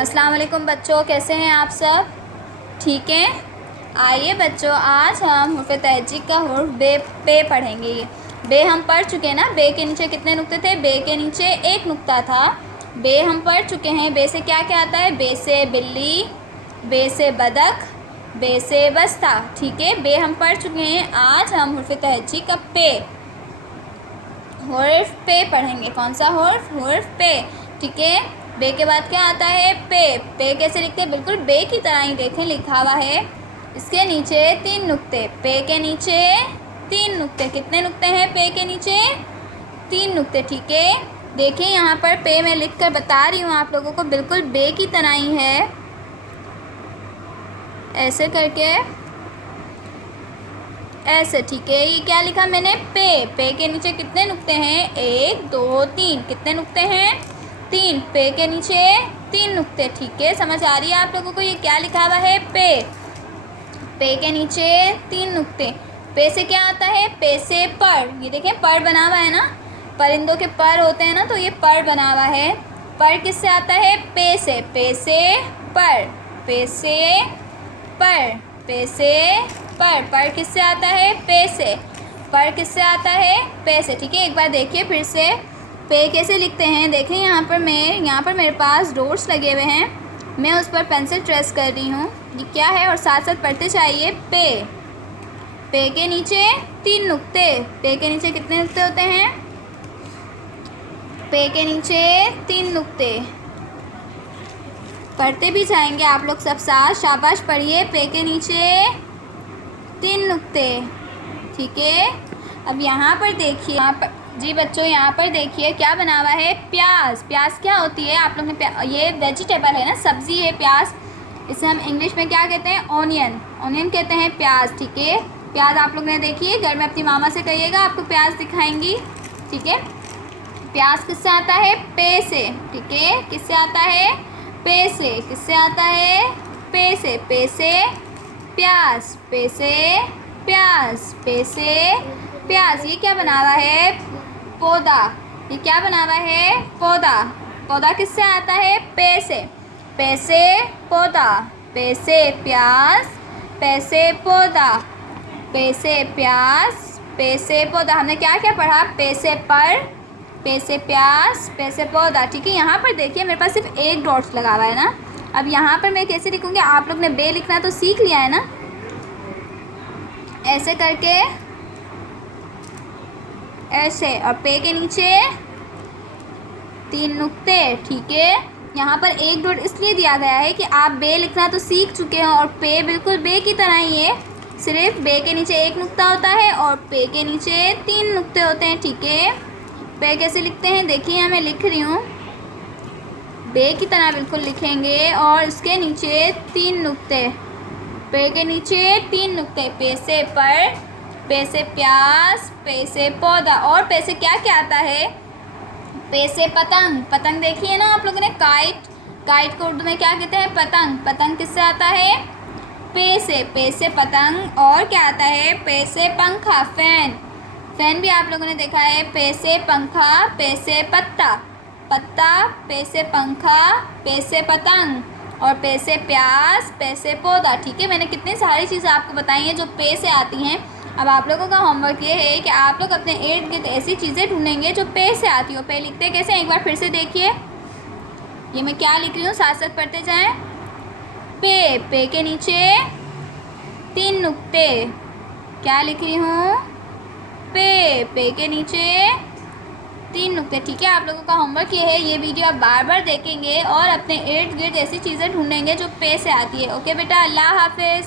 अस्सलाम वालेकुम बच्चों, कैसे हैं आप सब? ठीक हैं। आइए बच्चों, आज हम हुर्फ़ तहज्जुद का हुर्फ़ बे पे पढ़ेंगे। बे हम पढ़ चुके हैं ना। बे के नीचे कितने नुक्ते थे? बे के नीचे एक नुक्ता था। बे हम पढ़ चुके हैं। बे से क्या क्या आता है? बे से बिल्ली, बे से बदख, बे से बस्ता। ठीक है, बे हम पढ़ चुके हैं। आज हम हुर्फ़ तहज्जुद का पे, हुर्फ़ पे पढ़ेंगे। कौन सा हुर्फ़? हुर्फ़ पे। ठीक है, बे के बाद क्या आता है? पे। पे कैसे लिखते हैं? बिल्कुल बे की तरह ही देखें, लिखा हुआ है। इसके नीचे 3 नुक्ते। पे के नीचे 3 नुक्ते। कितने नुक्ते हैं पे के नीचे? 3 नुक्ते। ठीक है, देखें यहाँ पर पे मैं लिख कर बता रही हूँ आप लोगों को, बिल्कुल बे की तरह ही है। ऐसे करके, ऐसे। ठीक है, ये क्या लिखा मैंने? पे। पे के नीचे कितने नुक्ते हैं? 1 2 3। कितने नुक्ते हैं? 3। पे के नीचे 3 नुक्ते। ठीक है, समझ आ रही है आप लोगों को? ये क्या लिखा हुआ है? पे। पे के नीचे 3 नुक्ते। पे से क्या आता है? पे से पर। ये देखें, पर बना हुआ है ना, परिंदों के पर होते हैं ना, तो ये पर बना हुआ है। पर किससे आता है? पे से। पे से पर, पे से पर, पे से पर। पर किससे आता है? पे से। पर किससे आता है? पे से। ठीक है, एक बार देखिए फिर से पे कैसे लिखते हैं। देखें यहाँ पर मेरे पास डॉट्स लगे हुए हैं। मैं उस पर पेंसिल ट्रेस कर रही हूँ। ये क्या है? और साथ साथ पढ़ते चाहिए। पे। पे के नीचे 3 नुक्ते। पे के नीचे कितने नुक्ते होते हैं? पे के नीचे 3 नुक्ते। पढ़ते भी जाएंगे आप लोग सब साथ। शाबाश, पढ़िए। पे के नीचे 3 नुक्ते। ठीक है, अब यहाँ पर देखिए, यहाँ पर जी बच्चों, यहाँ पर देखिए क्या बना हुआ है? प्याज। प्याज क्या होती है? आप लोग ने ये वेजिटेबल है ना, सब्जी है प्याज। इसे हम इंग्लिश में क्या कहते हैं? ऑनियन। ऑनियन कहते हैं प्याज। ठीक है, प्याज आप लोग ने देखिए, घर में अपनी मामा से कहिएगा, आपको प्याज दिखाएंगी। ठीक है, प्याज किससे आता है? पे से। ठीक है, किससे आता है? पे से। किससे आता है? पे से। पे से प्याज, पे से प्याज, पे से प्याज। ये क्या बना हुआ है? पौधा। ये क्या बना हुआ है? पौधा। पौधा किससे आता है? पे से। पे से पौधा, पे से प्याज, पे से पौधा, पे से प्याज, पे से पौधा। हमने क्या क्या पढ़ा? पे से पर, पे से प्याज, पे से पौधा। ठीक है, यहाँ पर देखिए मेरे पास सिर्फ एक डॉट्स लगा हुआ है ना। अब यहाँ पर मैं कैसे लिखूँगी? आप लोग ने बे लिखना तो सीख लिया है ना, ऐसे करके, ऐसे। और पे के नीचे 3 नुक्ते। ठीक है, यहाँ पर एक डॉट इसलिए दिया गया है कि आप बे लिखना तो सीख चुके हैं, और पे बिल्कुल बे की तरह ही है, सिर्फ बे के नीचे एक नुक्ता होता है और पे के नीचे 3 नुक्ते होते हैं। ठीक है, पे कैसे लिखते हैं? देखिए यहाँ मैं लिख रही हूँ, बे की तरह बिल्कुल लिखेंगे, और इसके नीचे 3 नुक्ते। पे के नीचे 3 नुक्ते। पे से पर, पे से प्याज, पे से पौधा। और पे से क्या क्या आता है? पे से पतंग। पतंग देखिए ना आप लोगों ने, काइट। काइट को उर्दू में क्या कहते हैं? पतंग। पतंग किससे आता है? पे से। पे से पतंग। और क्या आता है? पे से पंखा, फैन। फैन भी आप लोगों ने देखा है। पे से पंखा, पे से पत्ता, पत्ता, पे से पंखा, पे से पतंग, और पे से प्याज, पे से पौधा। ठीक है, मैंने कितनी सारी चीज़ें आपको बताई हैं जो पे से आती हैं। अब आप लोगों का होमवर्क ये है कि आप लोग अपने इर्द गिर्द ऐसी चीज़ें ढूंढेंगे जो पे से आती हो। पे लिखते कैसे? एक बार फिर से देखिए, ये मैं क्या लिख रही हूँ, साथ साथ पढ़ते जाएं। पे। पे के नीचे 3 नुक्ते। क्या लिख रही हूँ? पे। पे के नीचे 3 नुक्ते। ठीक है, आप लोगों का होमवर्क ये है, ये वीडियो आप बार बार देखेंगे और अपने इर्द गिर्द ऐसी चीज़ें ढूंढेंगे जो पे से आती है। ओके बेटा, अल्लाह हाफिज़।